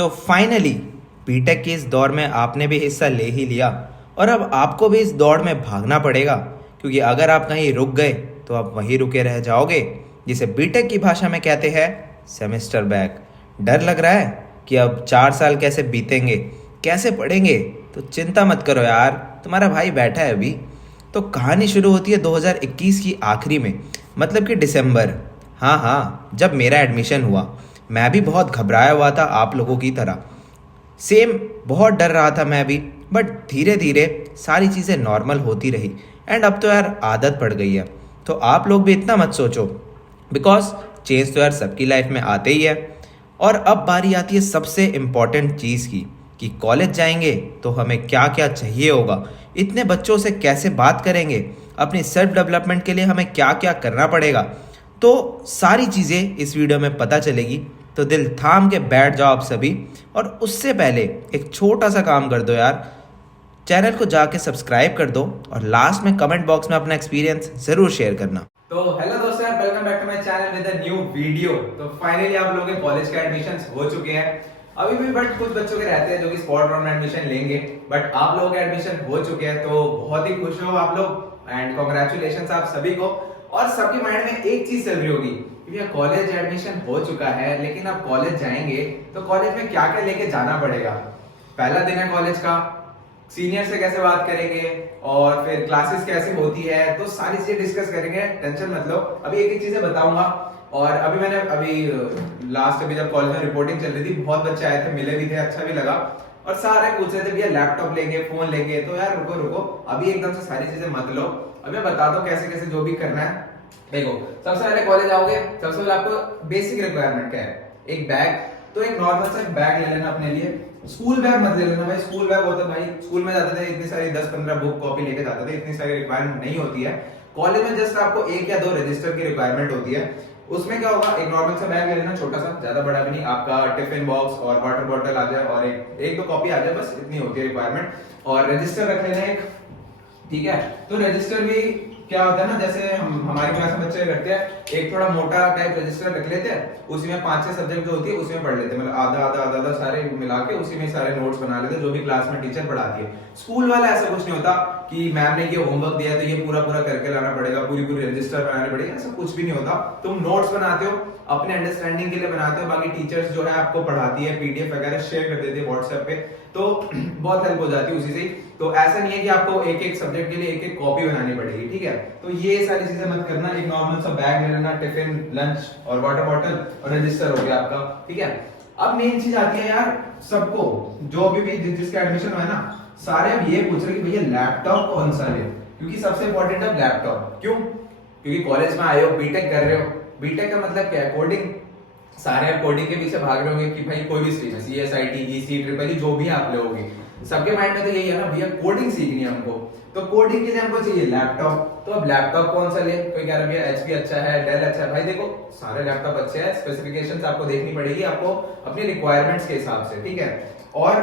So finally BTech की इस दौड़ में आपने भी हिस्सा ले ही लिया और अब आपको भी इस दौड़ में भागना पड़ेगा, क्योंकि अगर आप कहीं रुक गए तो आप वहीं रुके रह जाओगे, जिसे बीटेक की भाषा में कहते हैं सेमेस्टर बैक। डर लग रहा है कि अब 4 साल कैसे बीतेंगे, कैसे पढ़ेंगे? तो चिंता मत करो यार, तुम्हारा भाई बैठा है अभी। तो कहानी शुरू होती है 2021 की आखिरी में, मतलब कि दिसंबर। हाँ हाँ, जब मेरा एडमिशन हुआ मैं भी बहुत घबराया हुआ था आप लोगों की तरह। सेम, बहुत डर रहा था मैं भी, बट धीरे धीरे सारी चीज़ें नॉर्मल होती रही एंड अब तो यार आदत पड़ गई है। तो आप लोग भी इतना मत सोचो, बिकॉज चेंज तो यार सबकी लाइफ में आते ही है। और अब बारी आती है सबसे इम्पॉर्टेंट चीज़ की, कि कॉलेज जाएंगे तो हमें क्या क्या चाहिए होगा, इतने बच्चों से कैसे बात करेंगे, अपनी सेल्फ डेवलपमेंट के लिए हमें क्या क्या करना पड़ेगा। तो सारी चीज़ें इस वीडियो में पता चलेगी, तो दिल थाम के बैठ जाओ आप सभी। और उससे पहले एक छोटा सा काम कर दो यार, चैनल को जाके सब्सक्राइब कर दो और लास्ट में कमेंट बॉक्स में अपना एक्सपीरियंस जरूर शेयर करना। तो हेलो दोस्तों यार, welcome back to my channel with a new video. तो फाइनली आप लोगों के कॉलेज के एडमिशंस हो चुके हैं अभी भी, बट कुछ बच्चों के रहते हैं जो कि स्पॉट राउंड में एडमिशन लेंगे, बट आप लोगों के एडमिशन हो चुके हैं तो बहुत ही खुश हो आप लोग एंड कांग्रेचुलेशंस आप सभी को। और सबके माइंड में एक चीज चल रही होगी कि भैया कॉलेज एडमिशन हो चुका है, लेकिन अब कॉलेज जाएंगे तो कॉलेज में क्या क्या लेके जाना पड़ेगा। पहला दिन है कॉलेज का, सीनियर से कैसे बात करेंगे और फिर क्लासेस कैसे होती है, तो सारी चीजें डिस्कस करेंगे। टेंशन मत लो, अभी एक एक चीजें बताऊंगा। और अभी लास्ट जब कॉलेज में रिपोर्टिंग चल रही थी, बहुत बच्चे आए थे, मिले भी थे, अच्छा भी लगा। और सारे पूछ रहे थे भैया लैपटॉप लेंगे, फोन लेंगे, तो यार रुको रुको, अभी एकदम से सारी चीजें मत लो। अभी मैं बता दो कैसे कैसे जो भी करना है। देखो, सबसे पहले कॉलेज आओगे, सबसे पहले आपको बेसिक रिक्वायरमेंट क्या है, एक बैग। तो एक नॉर्मल सा बैग ले लेना अपने लिए, स्कूल बैग मत ले लेना भाई। स्कूल बैग होता है भाई, स्कूल में जाते थे इतनी सारी 10-15 बुक कॉपी लेके जाते थे, इतनी सारी रिक्वायरमेंट नहीं होती है। कॉलेज में जस्ट आपको 1 या 2 रजिस्टर की रिक्वायरमेंट होती है। उसमें क्या होगा, एक नॉर्मल सा बैग ले लेना, छोटा सा, ज्यादा बड़ा भी नहीं, आपका टिफिन बॉक्स और वाटर बॉटल आ जाए और एक दो कॉपी आ जाए, बस इतनी होती है रिक्वायरमेंट। और रजिस्टर रख लेना एक, ठीक है। तो रजिस्टर भी क्या होता है ना, जैसे हमारी क्लास में बच्चे करते हैं, एक थोड़ा मोटा टाइप रजिस्टर रख लेते हैं, उसी में 5-6 सब्जेक्ट जो होती है उसी में पढ़ लेते हैं, मतलब आधा सारे मिला के उसी में सारे नोट्स बना लेते हैं जो भी क्लास में टीचर पढ़ाती है। स्कूल वाला ऐसा कुछ नहीं होता कि मैम ने ये होमवर्क दिया है तो ये पूरा पूरा करके लाना पड़ेगा, पूरी पूरी रजिस्टर बनानी पड़ेगी, ऐसा कुछ भी नहीं होता। तुम नोट्स बनाते हो अपने अंडरस्टैंडिंग के लिए बनाते हो, बाकी टीचर्स जो है आपको पढ़ाती है, पीडीएफ वगैरह शेयर कर देती है व्हाट्सएप पे, तो बहुत हेल्प हो जाती है उसी से। तो ऐसा नहीं है कि आपको एक एक सब्जेक्ट के लिए एक एक कॉपी बनानी पड़ेगी, ठीक है। तो ये सारी चीजें मत करना, एक नॉर्मल सा बैग ले लेना, टिफिन, लंच और वाटर बॉटल और रजिस्टर हो गया आपका, ठीक है। अब मेन चीज आती है यार, सबको जो भी जिसका एडमिशन हुआ है ना, सारे अब ये पूछ रहे कि भैया लैपटॉप कौन सा ले, क्योंकि सबसे इंपॉर्टेंट है लैपटॉप। क्यों? क्योंकि कॉलेज में आए हो, बीटेक कर रहे हो, बीटेक का मतलब क्या है, कोडिंग। सारे आप कोडिंग के पीछे भाग रहे होंगे कि भाई कोई भी स्ट्रीम है, सीएसआईटी, ईसी, ट्रिपल ई, जो भी आप लोगे, सबके माइंड में तो यही है ना भैया कोडिंग सीखनी है हमको, तो कोडिंग के लिए हमको चाहिए लैपटॉप। तो अब लैपटॉप कौन सा ले, कोई कह रहा है भैया एचपी अच्छा है, डेल अच्छा है। भाई देखो, सारे लैपटॉप अच्छे हैं, स्पेसिफिकेशंस आपको देखनी पड़ेगी, आपको अपनी रिक्वायरमेंट्स के हिसाब से, ठीक है। और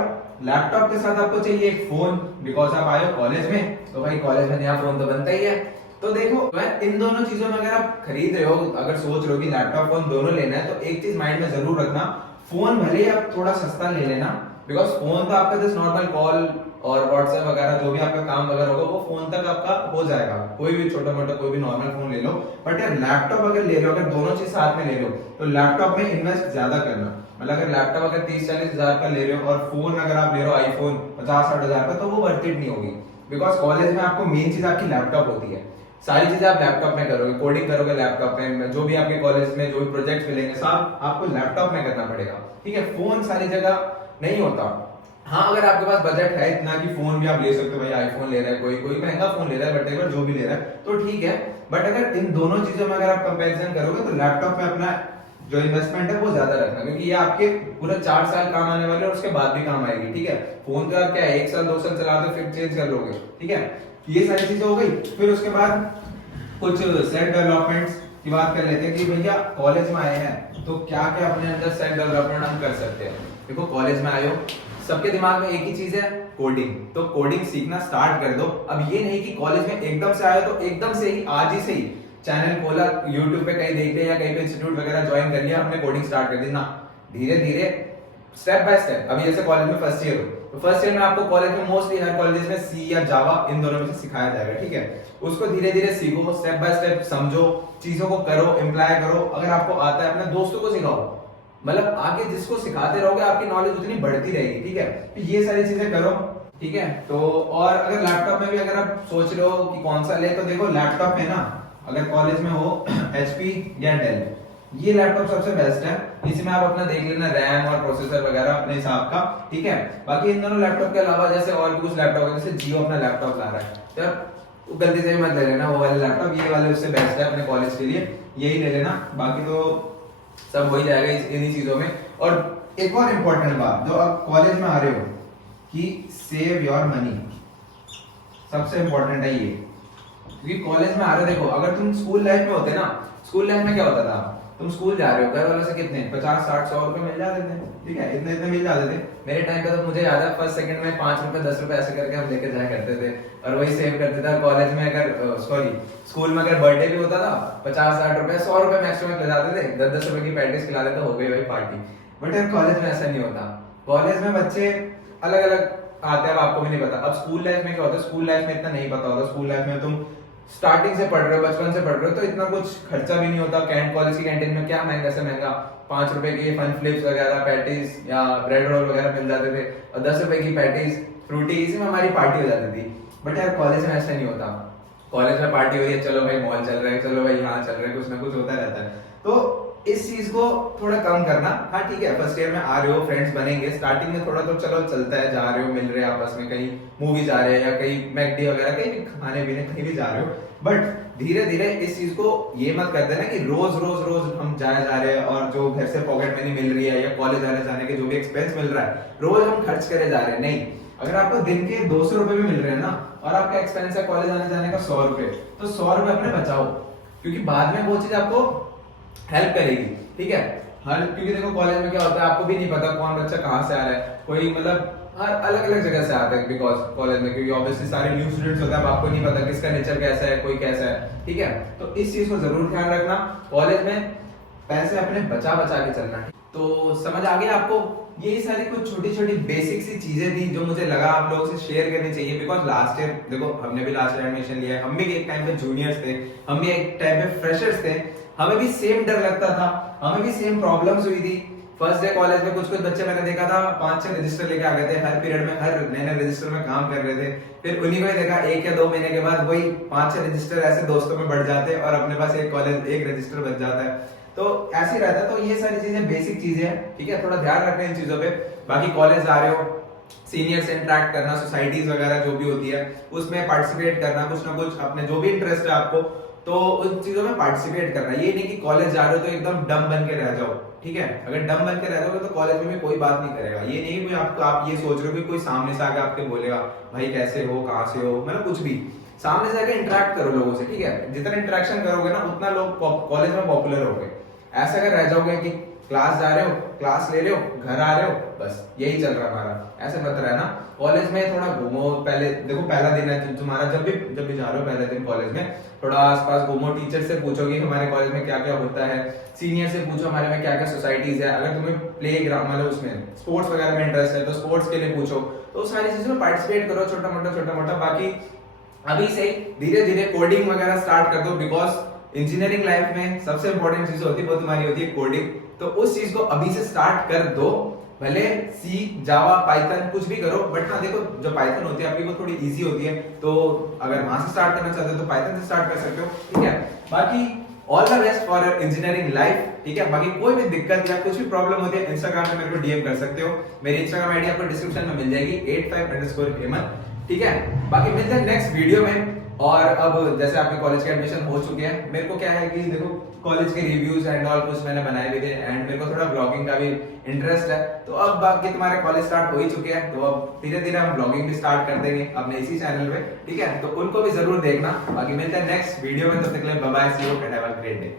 लैपटॉप के साथ आपको चाहिए एक फोन, बिकॉज आप आए हो कॉलेज में, तो भाई कॉलेज में नया फोन तो बनता ही है। तो देखो, इन दोनों चीजों में अगर आप खरीद रहे हो, अगर सोच रहे हो कि लैपटॉप फोन दोनों लेना है, तो एक चीज माइंड में जरूर रखना, फोन भले ही आप थोड़ा सस्ता ले लेना, बिकॉज फोन तो आपका जस्ट नॉर्मल कॉल और व्हाट्सएप वगैरह जो भी आपका काम वगैरह होगा वो फोन तक आपका हो जाएगा, कोई भी छोटा मोटा कोई भी नॉर्मल फोन ले लो। बट यार लैपटॉप अगर ले लो, अगर दोनों चीज साथ में ले लो, तो लैपटॉप में इन्वेस्ट ज्यादा करना। मतलब अगर लैपटॉप अगर 30-40 हजार का ले रहे हो और फोन अगर आप ले रहे हो आईफोन 50-60 हजार का, तो वो वर्थ इट नहीं होगी, बिकॉज कॉलेज में आपको मेन चीज आपकी लैपटॉप होती है। सारी चीजें आप लैपटॉप में करोगे, कोडिंग करोगे लैपटॉप में, जो भी आपके कॉलेज में जो भी प्रोजेक्ट्स मिलेंगे सब आपको लैपटॉप में करना पड़ेगा, ठीक है। फोन सारी जगह नहीं होता। हाँ, अगर आपके पास बजट है इतना कि फोन भी आप ले सकते हो, भाई आईफोन ले रहा है, कोई महंगा फोन ले रहा है, बट जो भी ले रहा है तो ठीक है। बट अगर इन दोनों चीजों में अगर आप कंपैरिजन करोगे तो लैपटॉप में अपना जो इन्वेस्टमेंट है वो ज्यादा रखना, क्योंकि ये आपके पूरा 4 साल काम आने वाले और उसके बाद भी काम आएगी, ठीक है। फोन तो आप क्या है 1 साल 2 साल चला दो फिर चेंज कर लोगे, ठीक है। ये सारी चीजें हो गई। फिर उसके बाद कुछ सेल्फ डेवलपमेंट्स की बात कर लेते हैं कि भैया कॉलेज में आए हैं तो क्या क्या अपने अंदर सेल्फ डेवलपमेंट हम कर सकते हैं। देखो, कॉलेज में आए हो, सबके दिमाग में एक ही चीज है, कोडिंग। तो कोडिंग सीखना स्टार्ट कर दो। अब ये नहीं कि कॉलेज में एकदम से आए हो तो एकदम से ही आज ही से ही चैनल खोला, यूट्यूब पे कहीं देख लिया या कहीं पे इंस्टीट्यूट वगैरह ज्वाइन कर लिया, हमने कोडिंग स्टार्ट कर दी ना। धीरे धीरे स्टेप बाय स्टेप। अभी जैसे कॉलेज में फर्स्ट ईयर हो तो फर्स्ट ईयर में आपको कॉलेज में मोस्टली हर कॉलेज में सी या जावा इन दोनों में से सिखाया जाएगा, ठीक है। उसको धीरे धीरे सीखो, स्टेप बाय स्टेप समझो, चीजों को करो, इम्प्लाई करो। अगर आपको आता है अपने दोस्तों को सिखाओ, मतलब आगे जिसको सिखाते रहोगे आपकी नॉलेज उतनी बढ़ती रहेगी, ठीक है। तो ये सारी चीजें करो, ठीक है। तो और अगर लैपटॉप में भी अगर आप सोच रहे हो कि कौन सा ले, तो देखो लैपटॉप में ना अगर कॉलेज में हो HP या डेल, ये लैपटॉप सबसे बेस्ट है। इसमें आप अपना देख लेना रैम और प्रोसेसर वगैरह अपने हिसाब का, ठीक है। बाकी इन दोनों लैपटॉप के अलावा जैसे और भी कुछ लैपटॉप है, जैसे जियो अपना लैपटॉप ला रहा है, तो यार गलती से मत ले लेना वो वाला लैपटॉप, ये वाले उससे बेस्ट है अपने कॉलेज के लिए, यही ले लेना। बाकी तो सब हो ही जाएगा इन्हीं चीजों में। और एक और इम्पोर्टेंट बात, जो आप कॉलेज में आ रहे हो कि सेव योर मनी, सबसे इम्पोर्टेंट है ये। क्योंकि कॉलेज में आ रहे हो, देखो अगर तुम स्कूल लाइफ में होते ना, स्कूल लाइफ में क्या होता था, तुम स्कूल जा रहे हो, घर वालों से कितने 50 60 100 रुपए मिल जाते थे, ठीक है, इतने इतने मिल जाते थे। मेरे टाइम पे तो मुझे याद है फर्स्ट सेकंड में 5 रुपए 10 रुपए ऐसे करके हम लेके जाया करते थे और वही सेव करते थे। कॉलेज में अगर सॉरी स्कूल में अगर बर्थडे भी होता था 50 60 रुपए 100 रुपए मैक्सिमम ले जाते थे, 10 10 रुपए की पैटीज खिला देते, हो गई भाई पार्टी। बट यार कॉलेज में ऐसा नहीं होता। कॉलेज में बच्चे अलग अलग आते हैं, अब आपको भी नहीं पता। अब स्कूल लाइफ में क्या होता है, स्कूल लाइफ में इतना नहीं पता होता। स्कूल लाइफ में तुम स्टार्टिंग से पढ़ रहे हो, बचपन से पढ़ रहे हो, तो इतना कुछ खर्चा भी नहीं होता। कैंट कॉलेज की कैंटीन में क्या महंगा से महंगा 5 रुपए की फन फ्लिप्स वगैरह, पैटीज या ब्रेड रोल वगैरह मिल जाते थे, और 10 रुपए की पैटीज फ्रूटी, इसी में हमारी पार्टी हो जाती थी। बट यार कॉलेज में ऐसा नहीं होता। कॉलेज में पार्टी हो रही है, चलो भाई मॉल चल रहा है, चलो भाई यहाँ चल रहा है, कुछ ना कुछ होता रहता है। तो इस चीज को थोड़ा कम करना। हाँ ठीक है, फर्स्ट ईयर में आ रहे हो, फ्रेंड्स बनेंगे, स्टार्टिंग में थोड़ा तो चलो चलता है, जा रहे हो, मिल रहे हैं आपस में, कहीं मूवी जा रहे हैं या कहीं मैकडी वगैरह कहीं भी खाने पीने कहीं भी जा रहे हो। बट धीरे धीरे इस चीज को ये मत कर देना कि रोज रोज रोज हम जाए जा रहे हैं और जो घर से पॉकेट मनी मिल रही है या कॉलेज आने जाने के जो भी एक्सपेंस मिल रहा है रोज हम खर्च करे जा रहे हैं। नहीं, अगर आपको दिन के 200 रुपए भी मिल रहे हैं ना और आपका एक्सपेंस है कॉलेज आने जाने का 100 रुपए, तो 100 रुपए अपने बचाओ, क्योंकि बाद में वो चीज आपको हेल्प करेगी, ठीक है। हर क्योंकि देखो कॉलेज में क्या होता है आपको भी नहीं पता कौन बच्चा कहाँ से आ रहा है, कोई मतलब हर अलग अलग जगह से आता है बिकॉज कॉलेज में, क्योंकि ऑब्वियसली सारे न्यू स्टूडेंट्स होते हैं, अब आपको नहीं पता किसका नेचर कैसा है, कोई कैसा है, ठीक है। तो इस चीज को जरूर ध्यान रखना, कॉलेज में पैसे अपने बचा बचा के चलना है। तो समझ आ गया आपको, यही सारी कुछ छोटी छोटी बेसिक सी चीजें थी जो मुझे लगा आप लोगों से शेयर करनी चाहिए। बिकॉज लास्ट ईयर देखो हमने भी लास्ट ईयर एडमिशन लिया है, हम भी एक टाइम पे जूनियर्स थे, हम भी एक टाइम पे फ्रेशर्स थे, हमें भी सेम डर लगता था, हमें भी सेम प्रॉब्लम्स हुई थी। फर्स्ट डे कॉलेज में कुछ कुछ बच्चे मैंने देखा था 5-6 रजिस्टर लेके आ गए थे, हर पीरियड में हर नए नए रजिस्टर में काम कर रहे थे। फिर उन्हीं को ही देखा 1 या 2 महीने के बाद वही 5-6 रजिस्टर ऐसे दोस्तों में बढ़ जाते हैं और अपने पास एक कॉलेज एक रजिस्टर बच जाता है। तो ऐसे ही रहता है। तो ये सारी चीजें बेसिक चीजें हैं, ठीक है, थोड़ा ध्यान रखना इन चीजों पे। बाकी कॉलेज जा रहे हो, सीनियर से इंटरेक्ट करना, सोसाइटीज वगैरह जो भी होती है उसमें पार्टिसिपेट करना, कुछ ना कुछ अपने जो भी इंटरेस्ट है आपको तो उन चीजों में पार्टिसिपेट करना। ये नहीं कि कॉलेज जा रहे हो तो एकदम डम बन के रह जाओ, ठीक है। अगर डम बन के रह जाओगे तो कॉलेज में भी कोई बात नहीं करेगा। ये नहीं कोई आपको आप ये सोच रहे हो कि कोई सामने से आके आपके बोलेगा भाई कैसे हो, कहाँ से हो, मतलब कुछ भी। सामने से आके इंटरेक्ट करो लोगों से, ठीक है। जितना इंटरेक्शन करोगे ना उतना लोग कॉलेज में पॉपुलर होगे। ऐसा अगर रह जाओगे कि क्लास जा रहे हो, क्लास ले रहे हो, घर आ रहे हो, बस यही चल रहा हमारा, ऐसे मत रहना। कॉलेज में थोड़ा घूमो, पहले देखो पहला दिन है तुम्हारा, जब भी जा रहे हो पहले दिन कॉलेज में थोड़ा आसपास घूमो, टीचर से पूछो कि हमारे कॉलेज में क्या क्या होता है, सीनियर से पूछो हमारे में क्या क्या सोसाइटीज है। अगर तुम्हें प्ले ग्राउंड मतलब उसमें स्पोर्ट्स वगैरह में इंटरेस्ट है तो स्पोर्ट्स के लिए पूछो। तो सारी चीजों में पार्टिसिपेट करो, छोटा मोटा। बाकी अभी से धीरे धीरे कोडिंग वगैरह स्टार्ट कर दो, बिकॉज इंजीनियरिंग लाइफ में सबसे इंपॉर्टेंट चीज होती है वो तुम्हारी होती है कोडिंग। तो उस चीज को अभी से स्टार्ट कर दो, भले सी जावा पाइथन कुछ भी करो, बट हाँ देखो जो पाइथन होती है आपकी वो थोड़ी इजी होती है, तो अगर वहां से स्टार्ट करना चाहते हो तो पाइथन से स्टार्ट कर सकते हो, ठीक है। बाकी all the best for engineering life, ठीक है। बाकी कोई भी दिक्कत या कुछ भी प्रॉब्लम होती है इंस्टाग्राम पे मेरे को डीएम कर सकते हो। मेरी इंस्टाग्राम आईडी आपको डिस्क्रिप्शन में मिल जाएगी 85_हेमंत, ठीक है। बाकी मिलते हैं नेक्स्ट वीडियो में। और अब जैसे आपके कॉलेज के एडमिशन हो चुके हैं, मेरे को क्या है कि देखो कॉलेज के रिव्यूज एंड ऑल कुछ मैंने बनाए भी थे, एंड मेरे को थोड़ा ब्लॉगिंग का भी इंटरेस्ट है। तो अब बाकी तुम्हारे कॉलेज स्टार्ट हो ही चुके हैं, तो अब धीरे धीरे हम ब्लॉगिंग भी स्टार्ट कर देंगे अपने इसी चैनल पे, ठीक है। तो उनको भी जरूर देखना। बाकी मिलते हैं नेक्स्ट वीडियो में, तब तक के लिए bye bye, see you and have a great day.